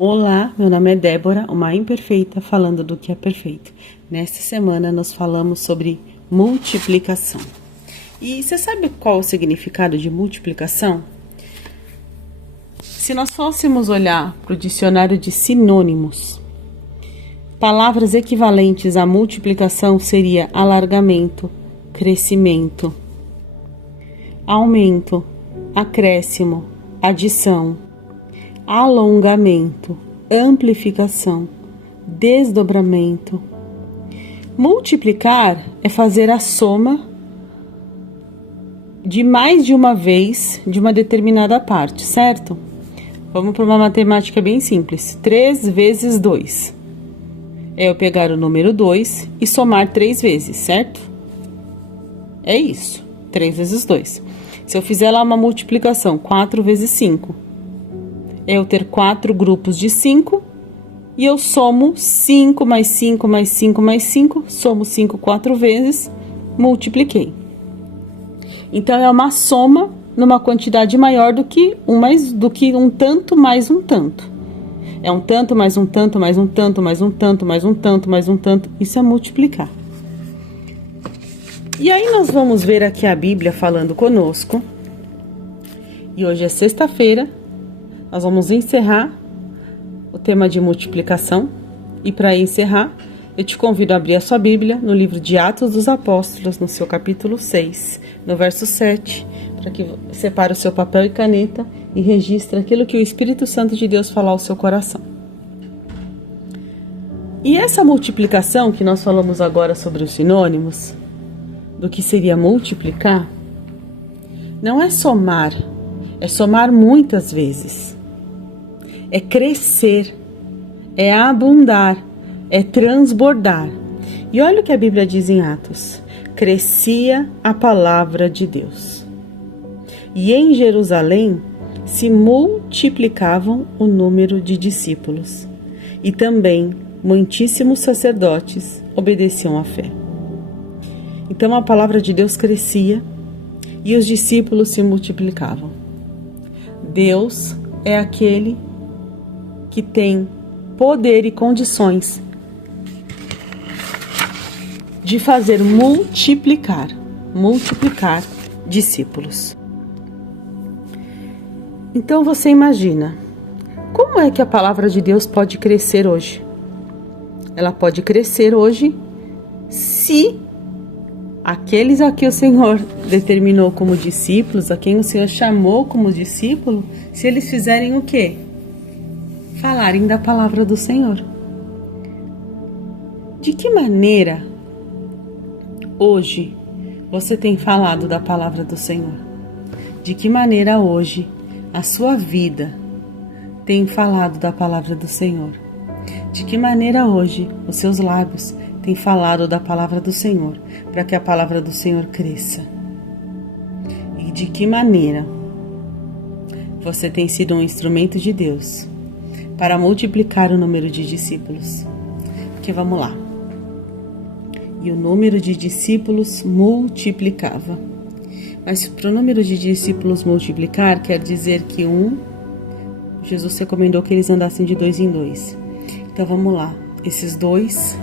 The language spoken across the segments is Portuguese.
Olá, meu nome é Débora, uma imperfeita falando do que é perfeito. Nesta semana nós falamos sobre multiplicação. E você sabe qual o significado de multiplicação? Se nós fôssemos olhar para o dicionário de sinônimos, palavras equivalentes à multiplicação seria alargamento, crescimento, aumento, acréscimo, adição, alongamento, amplificação, desdobramento. Multiplicar é fazer a soma de mais de uma vez de uma determinada parte, certo? Vamos para uma matemática bem simples. 3 vezes 2. É eu pegar o número 2 e somar 3 vezes, certo? É isso, 3 vezes 2. Se eu fizer lá uma multiplicação, 4 vezes 5, é eu ter 4 grupos de 5 e eu somo 5 mais 5 mais 5 mais 5, somo 5 4 vezes, multipliquei. Então, é uma soma numa quantidade maior do que um tanto mais um tanto. É um tanto mais um tanto mais um tanto mais um tanto mais um tanto mais um tanto. Isso é multiplicar. E aí nós vamos ver aqui a Bíblia falando conosco. E hoje é sexta-feira. Nós vamos encerrar o tema de multiplicação. E para encerrar, eu te convido a abrir a sua Bíblia no livro de Atos dos Apóstolos, no seu capítulo 6, no verso 7, para que separe o seu papel e caneta e registre aquilo que o Espírito Santo de Deus falar ao seu coração. E essa multiplicação que nós falamos agora sobre os sinônimos, do que seria multiplicar, não é somar, é somar muitas vezes. É crescer, é abundar, é transbordar. E olha o que a Bíblia diz em Atos: crescia a palavra de Deus. E em Jerusalém se multiplicavam o número de discípulos. E também muitíssimos sacerdotes obedeciam à fé. Então a palavra de Deus crescia e os discípulos se multiplicavam. Deus é aquele que tem poder e condições de fazer multiplicar discípulos. Então você imagina, como é que a palavra de Deus pode crescer hoje? Ela pode crescer hoje se aqueles a que o Senhor determinou como discípulos, a quem o Senhor chamou como discípulo, se eles fizerem o quê? Falarem da palavra do Senhor. De que maneira hoje você tem falado da palavra do Senhor? De que maneira hoje a sua vida tem falado da palavra do Senhor? De que maneira hoje os seus lábios têm falado da palavra do Senhor, para que a palavra do Senhor cresça? E de que maneira você tem sido um instrumento de Deus para multiplicar o número de discípulos? Porque vamos lá. E o número de discípulos multiplicava. Mas para o número de discípulos multiplicar, quer dizer que Jesus recomendou que eles andassem de 2 em 2. Então vamos lá. Esses 2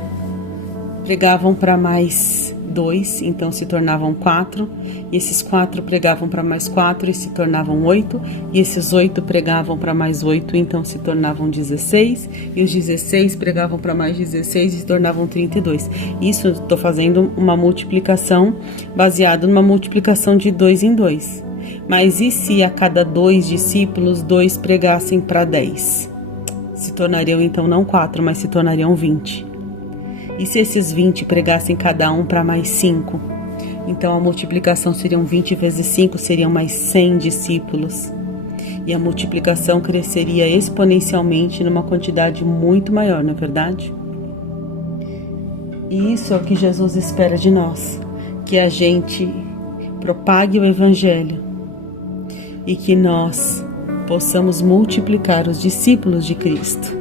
pregavam para mais 2, então se tornavam 4. E esses 4 pregavam para mais 4 e se tornavam 8. E esses 8 pregavam para mais 8, então se tornavam 16. E os 16 pregavam para mais 16 e se tornavam 32. Isso estou fazendo uma multiplicação baseada numa multiplicação de 2 em 2. Mas e se a cada 2 discípulos, 2 pregassem para 10? Se tornariam então não 4, mas se tornariam 20. E se esses 20 pregassem cada um para mais 5? Então a multiplicação seriam 20 vezes 5, seriam mais 100 discípulos. E a multiplicação cresceria exponencialmente numa quantidade muito maior, não é verdade? E isso é o que Jesus espera de nós, que a gente propague o Evangelho e que nós possamos multiplicar os discípulos de Cristo.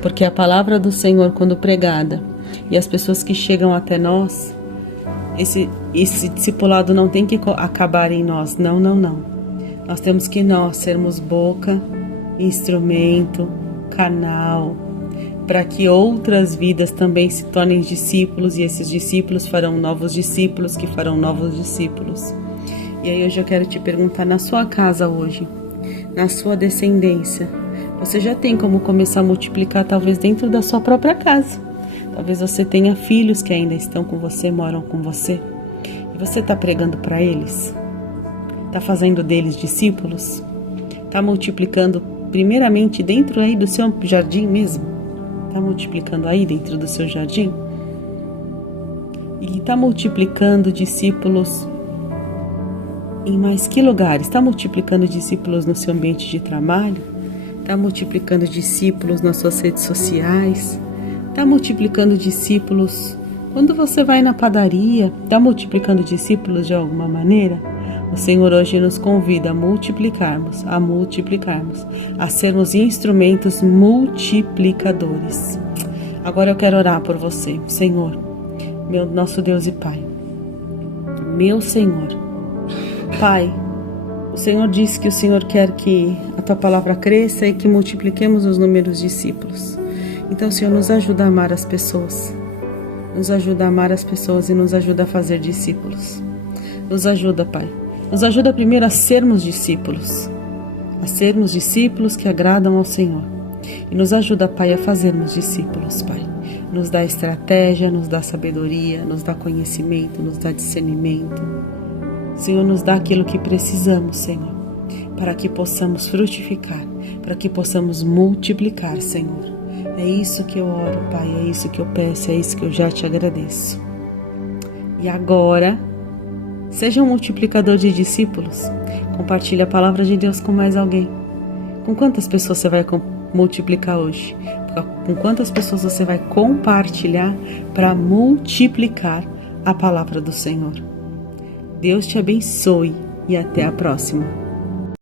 Porque a palavra do Senhor, quando pregada, e as pessoas que chegam até nós, esse discipulado não tem que acabar em nós, não. Nós temos que sermos boca, instrumento, canal para que outras vidas também se tornem discípulos, e esses discípulos farão novos discípulos, que farão novos discípulos. E aí hoje eu quero te perguntar, na sua casa hoje, na sua descendência, você já tem como começar a multiplicar talvez dentro da sua própria casa? Talvez você tenha filhos que ainda estão com você, moram com você, e você está pregando para eles? Está fazendo deles discípulos? Está multiplicando primeiramente dentro aí do seu jardim mesmo? Está multiplicando aí dentro do seu jardim? E está multiplicando discípulos em mais que lugares? Está multiplicando discípulos no seu ambiente de trabalho? Está multiplicando discípulos nas suas redes sociais? Está multiplicando discípulos quando você vai na padaria? Está multiplicando discípulos de alguma maneira? O Senhor hoje nos convida a multiplicarmos, a sermos instrumentos multiplicadores. Agora eu quero orar por você, Senhor, meu nosso Deus e Pai. Meu Senhor, Pai, o Senhor disse que o Senhor quer que a Tua palavra cresça e que multipliquemos os números de discípulos. Então, Senhor, nos ajuda a amar as pessoas. Nos ajuda a amar as pessoas e nos ajuda a fazer discípulos. Nos ajuda, Pai. Nos ajuda primeiro a sermos discípulos que agradam ao Senhor. E nos ajuda, Pai, a fazermos discípulos, Pai. Nos dá estratégia, nos dá sabedoria, nos dá conhecimento, nos dá discernimento. Senhor, nos dá aquilo que precisamos, Senhor, para que possamos frutificar, para que possamos multiplicar, Senhor. É isso que eu oro, Pai, é isso que eu peço, é isso que eu já te agradeço. E agora, seja um multiplicador de discípulos. Compartilhe a palavra de Deus com mais alguém. Com quantas pessoas você vai multiplicar hoje? Com quantas pessoas você vai compartilhar para multiplicar a palavra do Senhor? Deus te abençoe e até a próxima.